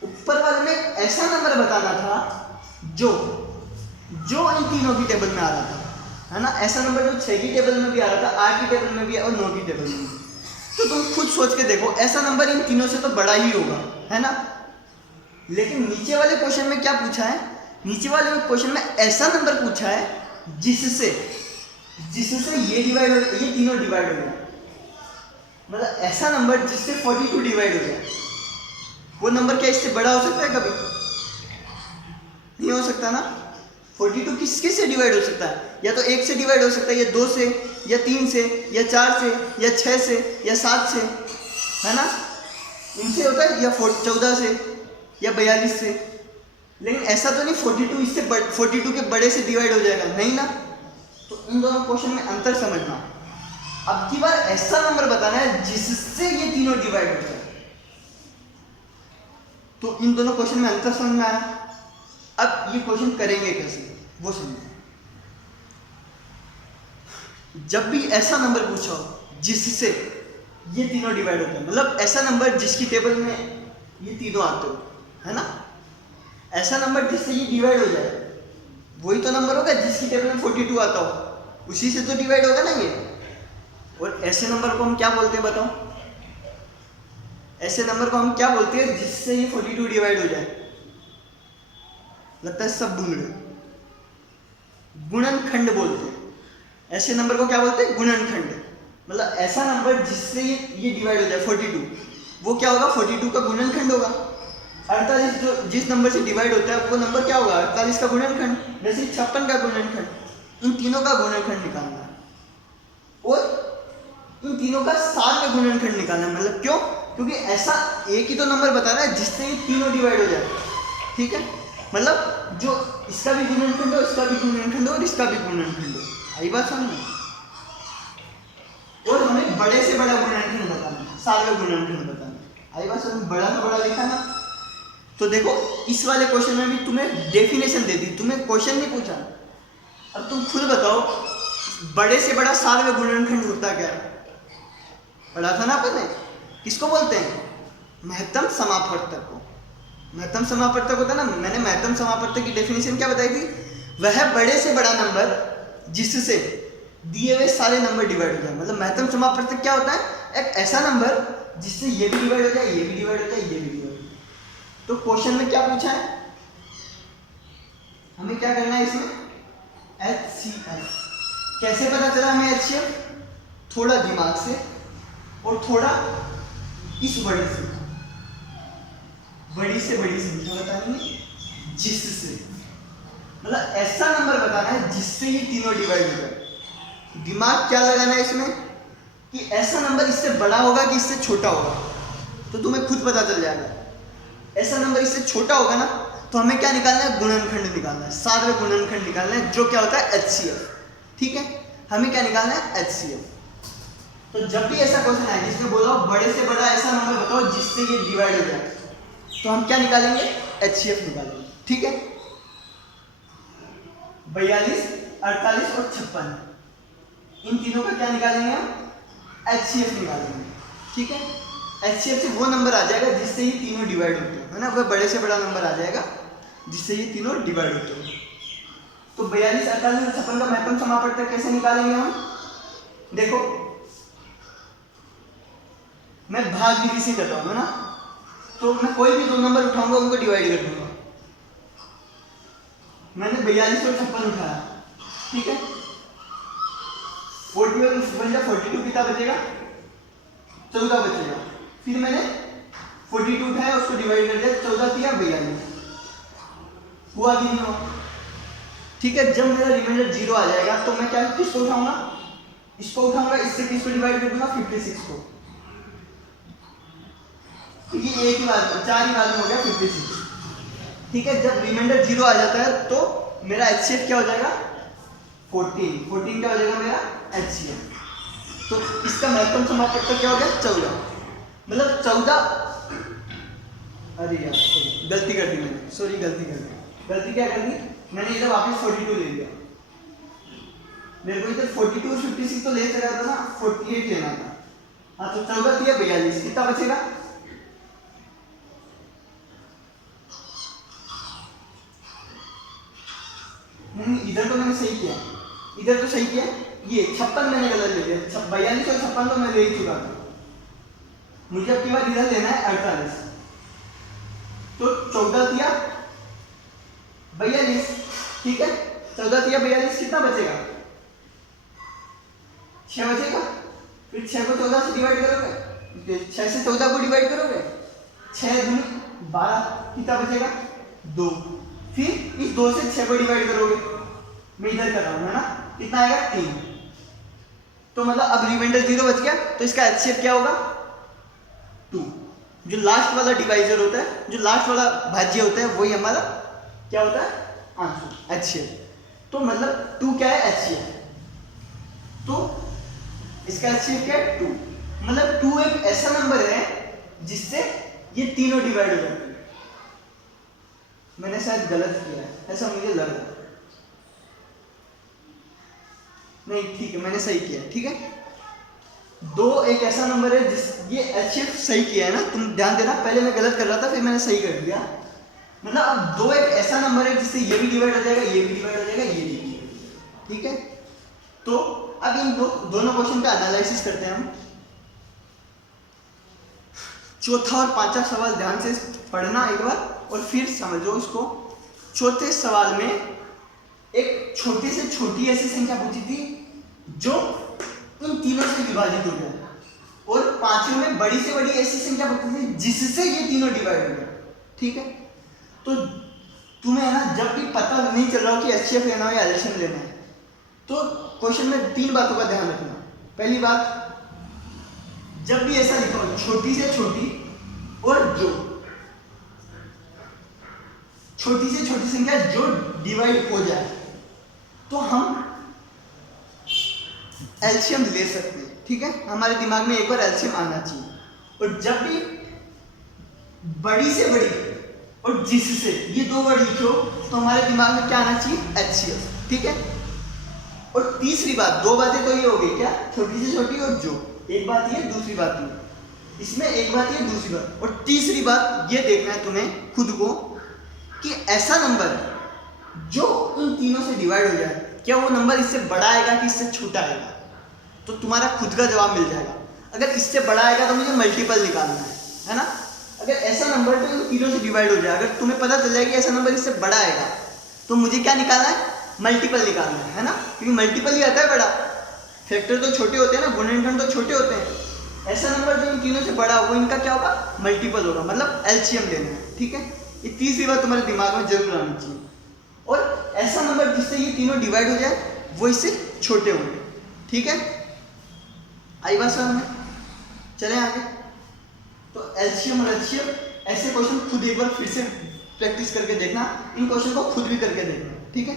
ऊपर वाले में ऐसा नंबर बताना था जो इन तीनों की टेबल में आ रहा था, है ना। ऐसा नंबर जो 6 की टेबल में भी आ रहा था, 8 की टेबल में भी और 9 की टेबल में भी। तो तुम खुद सोच के देखो, ऐसा नंबर इन तीनों से तो बड़ा ही होगा, है ना। लेकिन नीचे वाले क्वेश्चन में क्या पूछा है? नीचे वाले क्वेश्चन में ऐसा नंबर पूछा है जिससे ये डिवाइड हो, ये तीनों डिवाइड हो जाए। मतलब ऐसा नंबर जिससे 42 डिवाइड हो जाए, वो नंबर क्या इससे बड़ा हो सकता है? कभी नहीं हो सकता ना। 42 किस किस से डिवाइड हो सकता है? या तो 1 से डिवाइड हो सकता है, या 2 से, या 3 से, या 4 से, या 6 से, या 7 से, है ना, इनसे होता है, या 14 से, या 42 से। लेकिन ऐसा तो नहीं 42 इससे 42 के बड़े से डिवाइड हो जाएगा, नहीं ना। तो इन दोनों क्वेश्चन में अंतर समझना। अब की बार ऐसा नंबर बताना है जिससे ये तीनों डिवाइड हो जाए। तो इन दोनों क्वेश्चन में अंतर समझ में आया। अब ये क्वेश्चन करेंगे कैसे वो समझो। जब भी ऐसा नंबर पूछो जिससे ये तीनों डिवाइड होते हैं, मतलब ऐसा नंबर जिसकी टेबल में ये तीनों आते हो, है ना, ऐसा नंबर जिससे ये डिवाइड हो जाए, वही तो नंबर होगा जिसकी टेबल में 42 आता हो, उसी से तो डिवाइड होगा ना ये। और ऐसे नंबर को हम क्या बोलते हैं बताओ? ऐसे नंबर को हम क्या बोलते हैं जिससे ये 42 डिवाइड हो जाए? लगता है सब भूल गए। गुणनखंड बोलते हैं। ऐसे नंबर को क्या बोलते हैं? गुणनखंड। मतलब ऐसा नंबर जिससे ये डिवाइड हो जाए 42, वो क्या होगा? 42 का गुणनखंड होगा। 48 जो जिस नंबर से डिवाइड होता है वो नंबर क्या होगा? 48 का गुणनखंड। वैसे 56 का गुणनखंड। इन तीनों का गुणनखंड निकालना है और इन तीनों का सार का गुणनखंड निकालना है। मतलब क्यों? क्योंकि ऐसा एक ही तो नंबर बताना है जिससे ये तीनों डिवाइड हो जाए। ठीक है, मतलब जो इसका भी गुणनखंड हो, इसका भी गुणनखंड हो और इसका भी गुणनखंड हो। आई बात समझ में? और हमें बड़े से बड़ा गुणनखंड बताना है, सारे गुणनखंड बताना है। आई बात समझ? बड़ा से बड़ा लिखा ना। तो देखो इस वाले क्वेश्चन में भी तुम्हें डेफिनेशन दे दी, तुम्हें क्वेश्चन नहीं पूछा। अब तुम खुद बताओ बड़े से बड़ा सारे गुणनखंड होता क्या है? पढ़ा था ना आपने? किसको बोलते हैं? महत्तम समापवर्तक को। महत्तम समापवर्तक होता है ना। मैंने महत्तम समापवर्तक की डेफिनेशन क्या बताई थी? वह बड़े से बड़ा नंबर जिससे दिए हुए सारे नंबर डिवाइड हो जाए। मतलब महत्तम समापवर्तक क्या होता है? एक ऐसा नंबर जिससे ये भी डिवाइड हो जाए, ये भी डिवाइड हो जाए, ये भी डिवाइड हो जाए। तो क्वेश्चन में क्या पूछा है? हमें क्या करना है इसमें? HCF। कैसे पता चला हमें HCF? थोड़ा दिमाग से और थोड़ा इस बड़ी से बड़ी संख्या बतानी जिससे, मतलब ऐसा नंबर बताना है जिससे ये तीनों डिवाइड हो जाए। दिमाग क्या लगाना है इसमें कि ऐसा नंबर इससे बड़ा होगा कि इससे छोटा होगा, तो तुम्हें खुद पता चल जाएगा। ऐसा नंबर इससे छोटा होगा ना, तो हमें क्या निकालना है? गुणनखंड निकालना है, सारे गुणनखंड निकालना है, जो क्या होता है? HCF। ठीक है, हमें क्या निकालना है? HCF। तो जब भी ऐसा क्वेश्चन आए जिसमें बोला बड़े से बड़ा ऐसा नंबर बताओ जिससे ये डिवाइड हो जाए, तो हम क्या निकालेंगे? HCF निकालेंगे। ठीक है, 42, 48 और 56, इन तीनों का क्या निकालेंगे हम? HCF निकालेंगे। ठीक है, HCF से वो नंबर आ जाएगा जिससे ये तीनों डिवाइड होते हैं, है ना। वह बड़े से बड़ा नंबर आ जाएगा जिससे ये तीनों डिवाइड होते हैं। तो 42, 48 और 56 का महत्तम समापवर्तक कैसे निकालेंगे हम? देखो मैं भाग विधि से कर रहा हूँ ना, तो मैं कोई भी दो नंबर उठाऊंगा उनको डिवाइड कर दूंगा। मैंने 42 और 56 उठाया, ठीक है, 40 और 42 कितना बचेगा? 14 बचेगा। फिर मैंने 42 उठाया, उसको डिवाइड कर दिया, 14 दिया 42, हुआ कि नहीं हुआ? ठीक है, जब मेरा रिमाइंडर 0 आ जाएगा तो मैं क्या किसको उठाऊंगा? इसको उठाऊंगा, इससे किसको डिवाइड कर दूंगा? 56 को। ये एक ही बात, 4 ही बात में हो गया 56। ठीक है, जब रिमाइंडर 0 आ जाता है तो मेरा HCF क्या हो जाएगा? 14 क्या हो जाएगा मेरा HCF। तो इसका महत्तम समापवर्तक क्या हो गया? 14। मतलब 14, अरे यार गलती कर दी मैंने, सॉरी गलती कर दी। गलती क्या कर दी? मैंने इधर वापस 42 ले लिया। मेरे को इधर 42 और 56 तो ले चला था ना, 48 लेना था। हाँ, तो 14 दिया 42, कितना बचेगा? नहीं, इधर तो मैंने सही किया, इधर तो सही किया। ये 56 मैंने गलत ले लिया। 42 और 56 तो मैं ले ही चुका था। मुझे अब की बार इधर लेना है 48। तो 14 दिया 42, ठीक है, 14 दिया 42, कितना बचेगा? 6 बचेगा। फिर 6 को 14 से डिवाइड करोगे, 6 से 14 को डिवाइड करोगे, 6 दूनी 12, कितना बचेगा 2। फिर इस 2 से 6 को डिवाइड करोगे, मैं इधर कर रहा हूँ है ना, कितना आएगा 3। तो मतलब अब रिमाइंडर 0 बच गया, तो इसका एचसीएफ क्या होगा 2। जो लास्ट वाला डिवाइजर होता है, जो लास्ट वाला भाज्य होता है, वही हमारा क्या होता है आंसर एचसीएफ। तो मतलब 2 क्या है एचसीएफ, तो इसका एचसीएफ क्या है 2। मतलब 2 एक ऐसा नंबर है जिससे ये तीनों डिवाइड हो जाते हैं। मैंने शायद गलत किया है, ऐसा मुझे लग रहा है। नहीं ठीक है, मैंने सही किया, ठीक है। 2 एक ऐसा नंबर है जिस, ये एचसीएफ सही किया है ना, तुम ध्यान देना, पहले मैं गलत कर रहा था फिर मैंने सही कर दिया। मतलब अब 2 एक ऐसा नंबर है जिससे ये भी डिवाइड हो जाएगा, ये भी डिवाइड हो जाएगा, ये भी डिवाइड हो जाएगा, ठीक है। तो अब इन दोनों क्वेश्चन का एनालिसिस करते हैं हम। चौथा और पांचवा सवाल ध्यान से पढ़ना एक बार और फिर समझो इसको। चौथे सवाल में एक छोटी से छोटी ऐसी संख्या पूछी थी जो इन तीनों से विभाजित हो जाए, और पांचवें में बड़ी से बड़ी ऐसी संख्या पूछी थी जिससे ये तीनों डिवाइड हो जाए, ठीक है। तो तुम्हें है ना, जब भी पता नहीं चल रहा हो कि एचसीएफ लेना हो या एलसीएम लेना है, तो क्वेश्चन में 3 बातों का ध्यान रखना। पहली बात, जब भी ऐसा लिखा हो छोटी से छोटी और जो, छोटी से छोटी संख्या जो डिवाइड हो जाए, तो हम एलसीएम ले सकते हैं, ठीक है। हमारे दिमाग में एक बार एलसीएम आना चाहिए। और जब भी बड़ी से बड़ी और जिससे, ये 2 वर्ड लिखो, तो हमारे दिमाग में क्या आना चाहिए एचसीएफ, ठीक है। और तीसरी बात, 2 बातें तो ये हो गई क्या, छोटी से छोटी और जो, एक बात ये, दूसरी बात ये, इसमें एक बात ये, दूसरी बात, और तीसरी बात ये देखना है तुम्हें खुद को कि ऐसा नंबर जो इन तीनों से डिवाइड हो जाए, क्या वो नंबर इससे बड़ा आएगा कि इससे छोटा आएगा। तो तुम्हारा खुद का जवाब मिल जाएगा। अगर इससे बड़ा आएगा तो मुझे मल्टीपल निकालना है ना। अगर ऐसा नंबर तो इन तीनों से डिवाइड हो जाए, अगर तुम्हें पता चल जाए कि ऐसा नंबर इससे बड़ा आएगा, तो मुझे क्या निकालना है, मल्टीपल निकालना है ना, क्योंकि मल्टीपल ही आता है बड़ा। फैक्टर तो छोटे होते हैं ना, गुणनखंड तो छोटे होते हैं। ऐसा नंबर जो इन तीनों से बड़ा, वो इनका क्या होगा, मल्टीपल होगा, मतलब एलसीएम लेना है, ठीक है। ये तीसरी बात तुम्हारे दिमाग में जरूर आनी चाहिए। और ऐसा नंबर जिससे ये तीनों डिवाइड हो जाए, वो इससे छोटे होंगे, ठीक है। आई बात समझ में, चलें आगे। तो एलसीएम और एचसीएम, ऐसे क्वेश्चन खुद एक बार फिर से प्रैक्टिस करके देखना, इन क्वेश्चन को खुद भी करके देखना, ठीक है।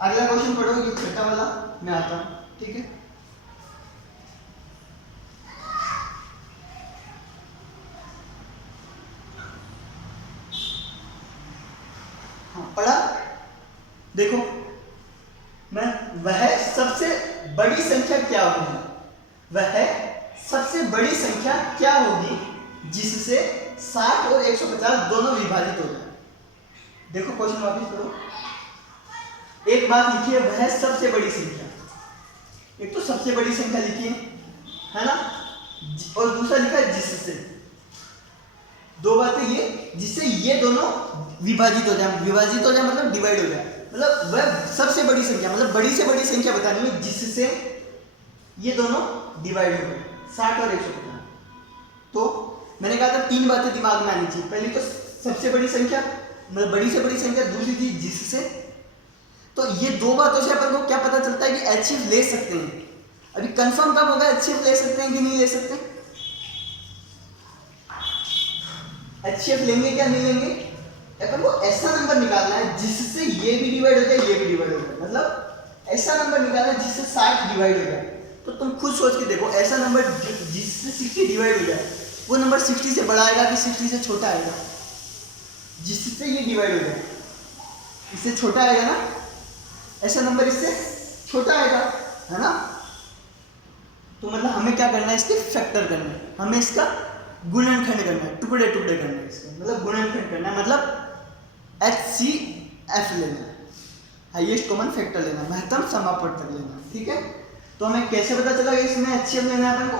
अगला क्वेश्चन पढ़ो, ये छठा वाला मैं आता हूँ, ठीक है। हाँ पढ़ा, देखो, वह सबसे बड़ी संख्या क्या होगी, वह सबसे बड़ी संख्या क्या होगी जिससे 60 और 150 दोनों विभाजित हो जाए। देखो क्वेश्चन वापस पढ़ो। एक बात लिखी है, वह सबसे बड़ी संख्या, एक तो सबसे बड़ी संख्या लिखी है ना, और दूसरा लिखा है जिससे। 2 बातें ये, जिससे ये दोनों विभाजित हो जाए, विभाजित हो जाए मतलब डिवाइड हो जाए, मतलब वह सबसे बड़ी संख्या, मतलब बड़ी से बड़ी संख्या बतानी है जिससे ये दोनों डिवाइड हो गए, 60 और 150। तो मैंने कहा था 3 बातें दिमाग में आनी चाहिए। पहली तो सबसे बड़ी संख्या, मतलब बड़ी से बड़ी संख्या, दूसरी चीज जिससे। तो ये 2 बातों से अपन को क्या पता चलता है कि एचसीएफ ले सकते हैं। अभी कंफर्म कब होगा एचसीएफ ले सकते हैं कि नहीं ले सकते। एचसीएफ लेंगे क्या नहीं लेंगे, अपन को ऐसा नंबर निकालना है जिससे ये भी डिवाइड हो जाए, ये भी डिवाइड हो जाए, मतलब ऐसा नंबर निकालना है जिससे 60 डिवाइड हो जाए। तो तुम खुद सोच के देखो, ऐसा नंबर जिससे 60 डिवाइड हो जाए, वो नंबर 60 से बड़ा आएगा कि 60 से छोटा आएगा। जिससे ये डिवाइड हो जाए, इससे छोटा आएगा ना, ऐसा नंबर इससे छोटा आएगा, है ना। तो मतलब हमें क्या करना है, इसके फैक्टर करना है, हमें इसका गुणनखंड करना है, टुकड़े टुकड़े करना है इसका, मतलब गुणनखंड करना है, मतलब HCF लेना है, हाईएस्ट कॉमन फैक्टर लेना, महत्तम समापवर्तक लेना, ठीक है। तो हमें कैसे पता चला कि इसमें HCF लेना है अपन को।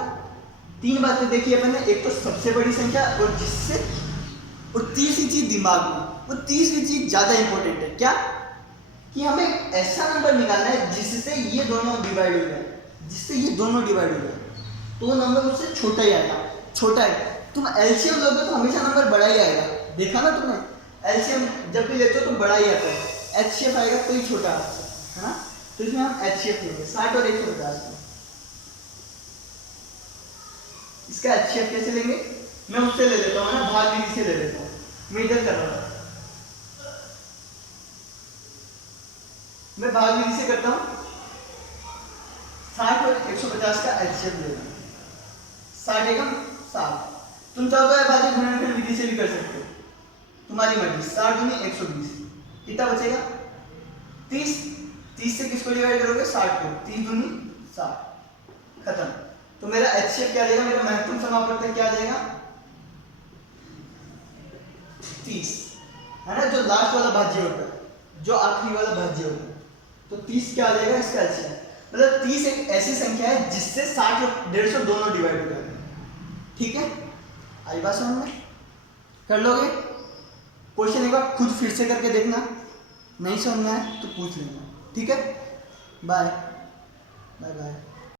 3 बातें देखी अपन ने, एक तो सबसे बड़ी संख्या और जिससे, और तीसरी चीज दिमाग में, वो तीसरी चीज ज्यादा इंपॉर्टेंट है, क्या कि हमें ऐसा नंबर निकालना है जिससे ये दोनों डिवाइड हो जाए, जिससे ये दोनों डिवाइड हो जाए, तो वो नंबर उससे छोटा ही आएगा, छोटा है। तुम एलसीएम लोगे तो हमेशा नंबर बड़ा ही आएगा, देखा ना तुमने, एलसीएम जब भी लेते हो तो बड़ा ही आता है, एचसीएफ आएगा तो ही छोटा आता है ना। तो इसमें हम एचसीएफ लेंगे 60 और 150 का। इसका एचसीएफ कैसे लेंगे, मैं उससे ले लेता हूँ ना, भाग विधि से ले लेता हूँ, मैं इधर कर रहा हूँ, मैं भाग विधि से करता हूँ। 60 और 150 का एचसीएफ ले रहा हूँ, 60 एकम 60। तुम चाहो तो भाज्य गुणनखंड विधि से भी कर सकते हो, तुम्हारी मर्जी। 60 दूनी 120, कितना बचेगा 30। 30 से किसको डिवाइड करोगे, 60 को, 30 दूनी 60, खत्म। तो मेरा एचसीएफ क्या देगा, मेरा महत्वपूर्ण समापवर्तक क्या देगा 30, है ना, जो लास्ट वाला भाज्य होता है, जो आखिरी वाला भाज्य होता है। तो 30 क्या आ जाएगा इसका एचसीएफ, मतलब 30 एक ऐसी संख्या है जिससे 60 और 150 दोनों डिवाइड हो जाते हैं। ठीक है, आई बात समझ में, कर लोगे। क्वेश्चन एक बार खुद फिर से करके देखना, नहीं समझना है तो पूछ लेना। ठीक है, बाय बाय बाय।